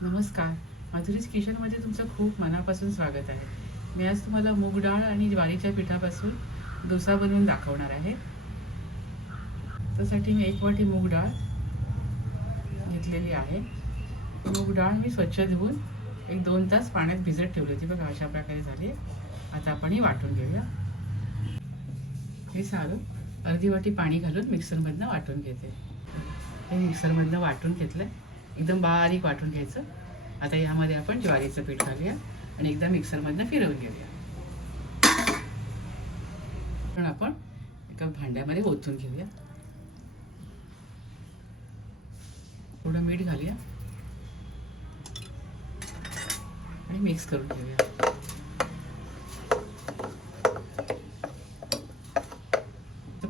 नमस्कार. माधुरीज किचनमध्ये तुमचं खूप मनापासून स्वागत आहे. मी आज तुम्हाला मूग डाळ आणि ज्वारीच्या पिठापासून डोसा बनवून दाखवणार आहे. त्यासाठी मी 1 वाटी मूग डाळ घेतलेली आहे. मूग डाळ मी स्वच्छ धुवून 1-2 तास पाण्यात भिजत ठेवली होती. बघा अशा प्रकारे झाली. आता आपण ही वाटून घेऊया. हे सारं अर्धी वाटी पाणी घालून मिक्सरमधनं वाटून घेते. हे मिक्सरमधनं वाटून घेतलं. एकदम बारीक वाटून घ्यायचं. आता यामध्ये आपण ज्वारीचं पीठ घालूया आणि एकदा मिक्सरमधनं फिरवून घेऊया. पण आपण एका भांड्यामध्ये ओतून घेऊया. थोडं मीठ घालूया आणि मिक्स करून घेऊया.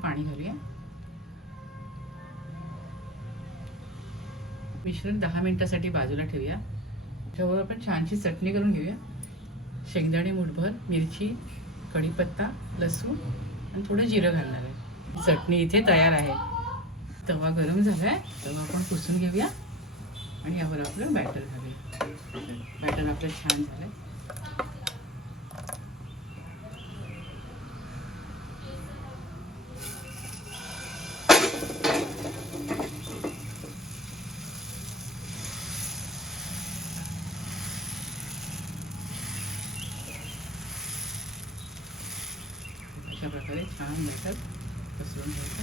पाणी घालूया. मिश्रण 10 मिनिटांसाठी बाजूला ठेवूया. त्यावर आपण छानशी चटणी करून घेऊया. शेंगदाणे मुठभर, मिरची, कढीपत्ता, लसूण आणि थोडं जिरं घालणार आहे. चटणी इथे तयार आहे. तवा गरम झाला आहे. तवा आपण पुसून घेऊया आणि यावर आपलं बॅटर घालूया. बॅटर आपलं छान झालं आहे. अशा प्रकारे छान बॅटर पसरून घ्यायचं.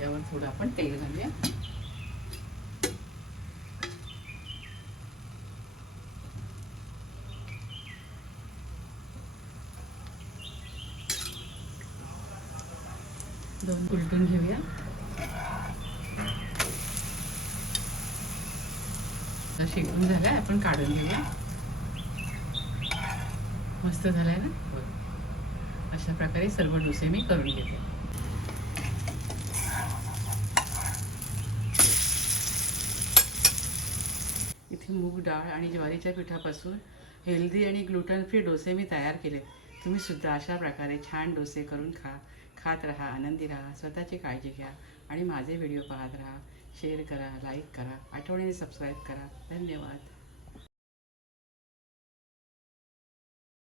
यावर थोडं आपण तेल घालूया. दोन उलटून घेऊया. शेकून झालाय, आपण काढून घेऊया. मस्त झालाय ना. अशा प्रकारे सर्व डोसे मी करून घेते. इथे मूग डाळ आणि ज्वारीच्या पिठापासून हेल्दी आणि ग्लुटन फ्री डोसे मी तयार केले. तुम्ही सुद्धा अशा प्रकारे छान डोसे करून खात राहा, आनंदी राहा, स्वतःची काळजी घ्या आणि माझे व्हिडिओ पाहत राहा. शेअर करा, लाईक करा, आठवणीने सबस्क्राईब करा. धन्यवाद.